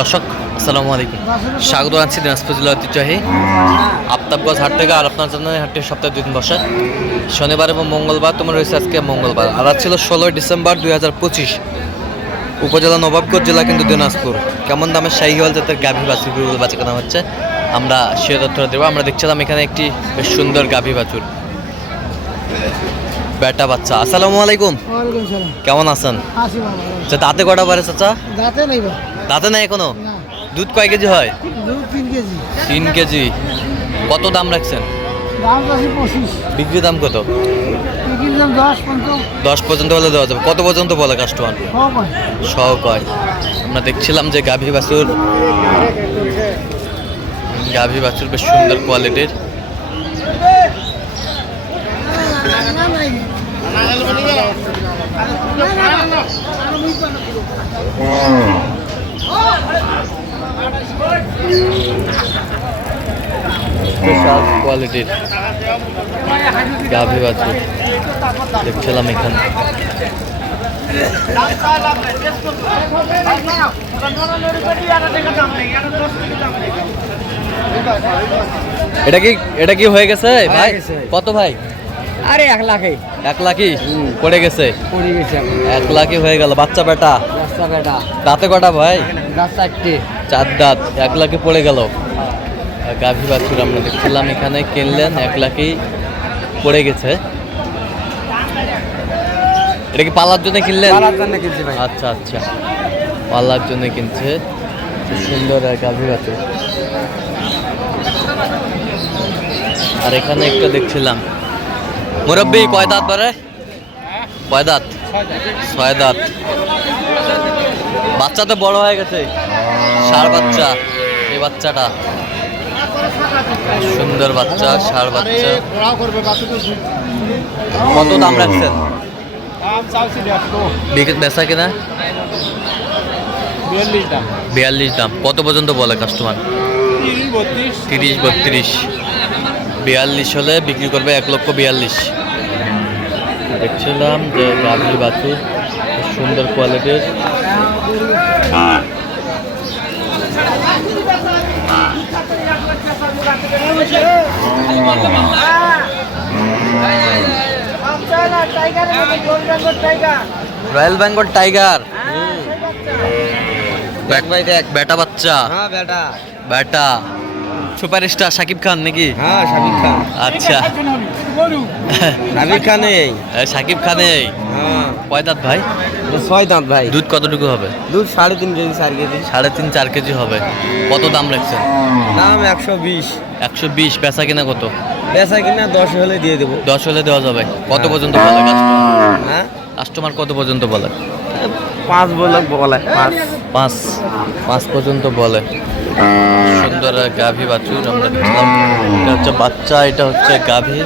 দর্শক আসসালামু আলাইকুম। স্বাগত আছি দিনাজপুর জেলা ঐতিহ্যবাহী আফতাবগঞ্জ হাট থেকে আর আপনার জন্য হাটটি সপ্তাহে দুই দিন বসে। শনিবার এবং মঙ্গলবার তোমার রয়েছে আজকে মঙ্গলবার। আর আজ ছিল ষোলোই ডিসেম্বর দুই হাজার পঁচিশ। উপজেলা নবাবগঞ্জ জেলা কিন্তু দিনাজপুর। কেমন দামে শাহিওয়াল জাতের গাভী বাছুর বাচ্চা কেনা হচ্ছে আমরা সে তথ্যটা দেবো। আমরা দেখছিলাম এখানে একটি বেশ সুন্দর গাভী বাছুর। বেটা বাচ্চা। আসসালামু আলাইকুম। কেমন আছেন? আচ্ছা দাঁতে কটা পারে চাচা? দাঁতে নেই বা দাঁতে নাই এখনও? দুধ কয় কেজি হয়? তিন কেজি। কত দাম রাখছেন? বিক্রি দাম কত? দশ পর্যন্ত। হলে দেওয়া যাবে। কত পর্যন্ত বলে কাস্টমার সব হয় সহ কয়। আমরা দেখছিলাম যে গাভী বাছুর গাভী বাছুর বেশ সুন্দর কোয়ালিটির বিশাল কোয়ালিটির গাভী বাছুর দেখছিলাম এখানে। এটা কি এটা কি হয়ে গেছে? ভাই কত ভাই? আরে এক লাখে। এক লাখই পড়ে গেছে। পড়ে গেছে এক লাখই হয়ে গেল। বাচ্চা বেটা। বেটা দাঁতে কটা ভাই? চার দাঁত এক লাখে পড়ে গেল। গাভী বাছুর আমরা দেখছিলাম এখানে কিনলেন এক লাখই পড়ে গেছে। এটা কি পালার জন্য কিনলেন? পালার জন্য কিনছি ভাই। আচ্ছা আচ্ছা। পালার জন্য কিনছে। সুন্দর গাভী বাছুর। আর এখানে একটা দেখছিলাম। মুরব্বী কয় দাঁত বারে? কয় দাঁত। ছয় দাঁত। বাচ্চা তো বড় হয়ে গেছে। ষাড় বাচ্চা, এই বাচ্চাটা। সুন্দর বাচ্চা, ষাড় বাচ্চা। কত দাম রাখছেন? বেচা কিনা? বিয়াল্লিশ দাম। কত পর্যন্ত বলে কাস্টমার তিরিশ বত্রিশ। বিয়াল্লিশ হলে বিক্রি করবে এক লক্ষ বিয়াল্লিশ। দেখছিলাম যে গাভী বাছুর সুন্দর কোয়ালিটির রয়্যাল বেঙ্গল টাইগার। বেটা বাচ্চা। হ্যাঁ বেটা। বেটা। সুপারস্টার শাকিব খান নাকি? হ্যাঁ শাকিব খান। আচ্ছা। শাকিব খানে শাকিব খানে কয় দাঁত ভাই? ছয় দাঁত ভাই। দুধ কতটুকু হবে? দুধ সাড়ে তিন কেজি চার কেজি। সাড়ে তিন চার কেজি হবে। কত দাম রাখছেন? দাম একশো বিশ। একশো বিশ পেঁচা কিনা কত? বেচা কিনা দশ হলে দিয়ে দেবো। দশ হলে দেওয়া যাবে। কত পর্যন্ত বলে হ্যাঁ? কাস্টমার কত পর্যন্ত বলে? পাঁচ বলে বলে পাঁচ। পাঁচ। পাঁচ পর্যন্ত বলে। সুন্দর গাভী বাছুর আমরা দেখলাম। এটা হচ্ছে বাচ্চা এটা হচ্ছে গাভী।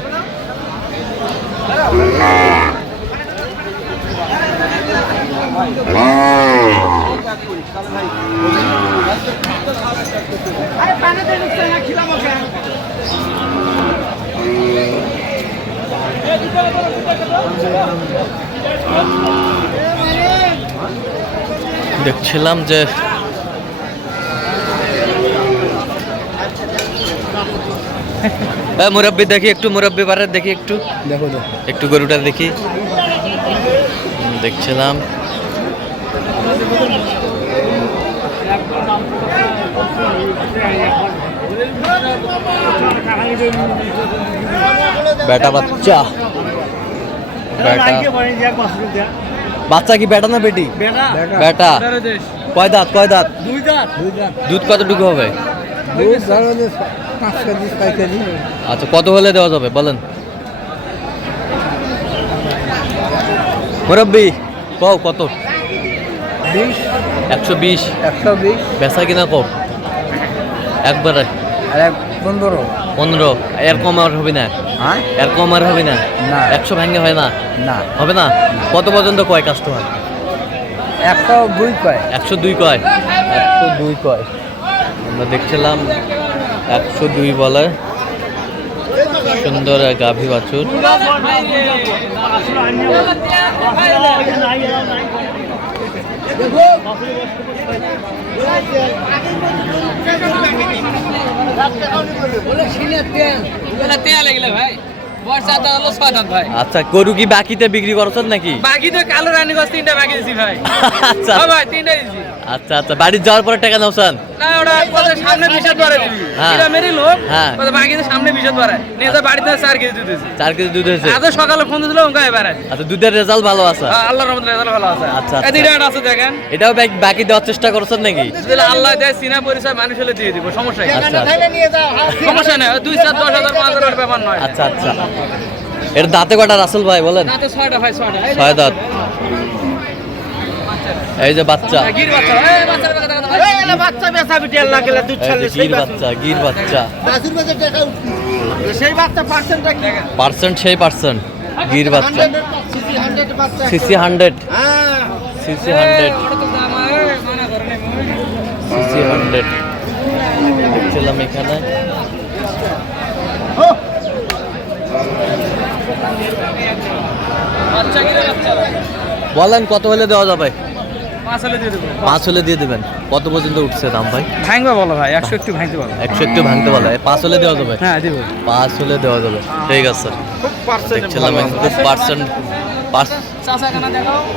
দেখছিলাম যে মুরব্বি দেখি একটু মুরব্বি পারে দেখি একটু। দেখো একটু গরুটা দেখি। দেখছিলাম। বেটা বাচ্চা। বাচ্চা কি বেটা না বেটি? বেটা কয় দাঁত কয় দাঁত? দুধ কতটুকু হবে? আচ্ছা কত হলে দেওয়া যাবে? বলেন। মুরব্বি কও কত? বিশ। একশো বিশ। একশো বিশ। বেচা কিনা কও একবারে। আর এক পনেরো। পনেরো। এর কম আর হবে না। হ্যাঁ? এর কম আর হবে না? না। একশো হয় না? না। হবে না? কত পর্যন্ত কয় কাস্টমার একশো দুই কয়। একশো দুই কয়? একশো দুই কয়। আমরা দেখছিলাম একশো দুই বলে। সুন্দর এক গাভী বাছুর। তেল এগুলো ভাই। আচ্ছা গরু কি বাকিতে বিক্রি করছেন নাকি? বাকি তো কালো তিনটা বাকি দিছি ভাই। আচ্ছা। হ্যাঁ ভাই তিনটা দিছি। আচ্ছা আচ্ছা বাড়ি যাওয়ার পরে টাকা নাওছেন না ওটা সামনে বিশাদ বাড়ে দিবি। হ্যাঁ। এটা মেরে লোক হ্যাঁ। সামনে বিশাদ বাড়ে নিয়ে বাড়িতে চার কেজি দুধ দিয়েছি কেজি দুধ হয়েছে আজ সকালে ফোন দিছিল ওঙ্কা এবার আচ্ছা দুধের রেজাল্ট ভালো আছে? আল্লাহ রহমতুল্লাহ রেজাল্ট ভালো আছে। আচ্ছা, এই আচ্ছা। দুইটা আছে দেখেন। এটাও বাকি- দেওয়ার চেষ্টা করছেন নাকি? যদি আল্লাহ দেয় সিনা পরিচয় মানুষ হলে দিয়ে দিব সমস্যা নেই। আচ্ছা সমস্যা নেই ওই দুই চার দশ হাজার পাঁচ হাজার ব্যাপার নয়। আচ্ছা আচ্ছা। এটা দাঁতে কটা রাসেল ভাই বলেন? ছয় দাঁত। এই যে বাচ্চা। গির বাচ্চা। এই বাচ্চার কথা দেখা ভাই বাচ্চা বেচা বিটেল না গেলে দুধ এই ছাড়লে যে সেই গির বাচ্চা গির বাচ্চা। বাছুর বেচে টাকা উঠতি সেই বাচ্চা পার্সেন্টটা কি? পার্সেন্ট সেই পার্সেন্ট গির বাচ্চা। সিসি হান্ড্রেড সিসি হান্ড্রেড হ্যাঁ। সিসি হান্ড্রেড সিসি হান্ড্রেড দেখছিলাম এখানে বাচ্চা গিরে বাচ্চা বলেন কত হলে দেওয়া যাবে? পাঁচ হলে দিয়ে পাঁচ হলে দিয়ে দেবেন। কত পর্যন্ত উঠছে দাম ভাই? ভাঙবে বলো ভাই একশো একটু ভাঙতে বলো। একশো একটু ভাঙতে বলে। পাঁচ হলে দেওয়া যাবে? হ্যাঁ দিব। পাঁচ হলে দেওয়া যাবে। ঠিক আছে। পার্সেন্ট দেখছিলাম খুব পার্সেন্ট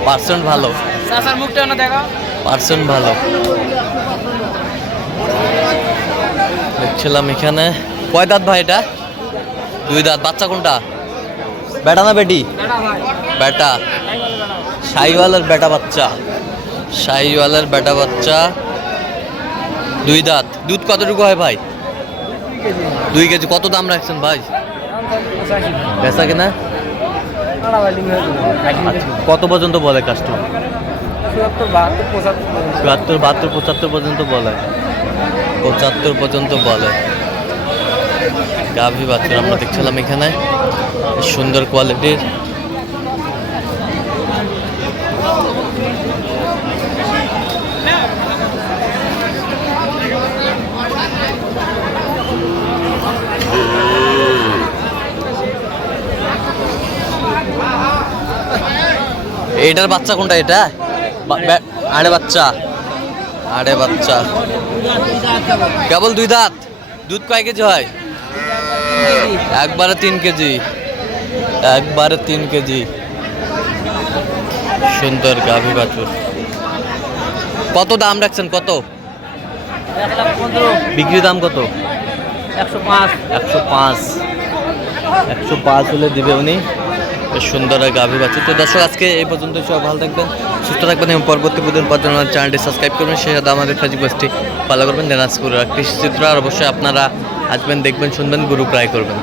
পার্সেন্ট ভালো। মুখটা না দেখাও। পার্সেন্ট ভালো। দেখছিলাম এখানে। কয় দাঁত ভাই এটা? দুই দাঁত। বাচ্চা কোনটা? বেটা না বেটি? বেটা। শাহিওয়ালের বেটা বাচ্চা। শাহিওয়ালের বেটা বাচ্চা। দুই দাঁত। দুধ কতটুকু হয় ভাই? দুই কেজি। কত দাম রাখছেন ভাই? বেচা কিনা? কত পর্যন্ত বলে কাস্টমার বাহাত্তর, পঁচাত্তর পর্যন্ত বলে। পঁচাত্তর পর্যন্ত বলে। গাভী বাচ্চার, আমরা দেখছিলাম এখানে। সুন্দর কোয়ালিটির। এটার বাচ্চা কোনটা এটা? আড়ে বাচ্চা। আরে বাচ্চা। কেবল দুই দাঁত? দুধ কয় কেজি হয়? একবারে তিন কেজি। একবারে তিন কেজি। সুন্দর গাভী বাছুর। কত দাম রাখছেন? কত? বিক্রি দাম কত? একশো পাঁচ। একশো পাঁচ হলে দিবে উনি। সুন্দর গাভী বাছুর। তো দর্শক, আজকে এই পর্যন্ত সব ভালো থাকবেন, সুস্থ থাকবেন এবং পরবর্তী পর্যন্ত আমাদের চ্যানেলটি সাবস্ক্রাইব করবেন। সেই সাথে আমাদের ফেসবুক পেজটি ফলো করবেন। দিনাজপুর কৃষি চিত্র। আর অবশ্যই আপনারা আসবেন, দেখবেন, শুনবেন গুরু প্রায় করবেন।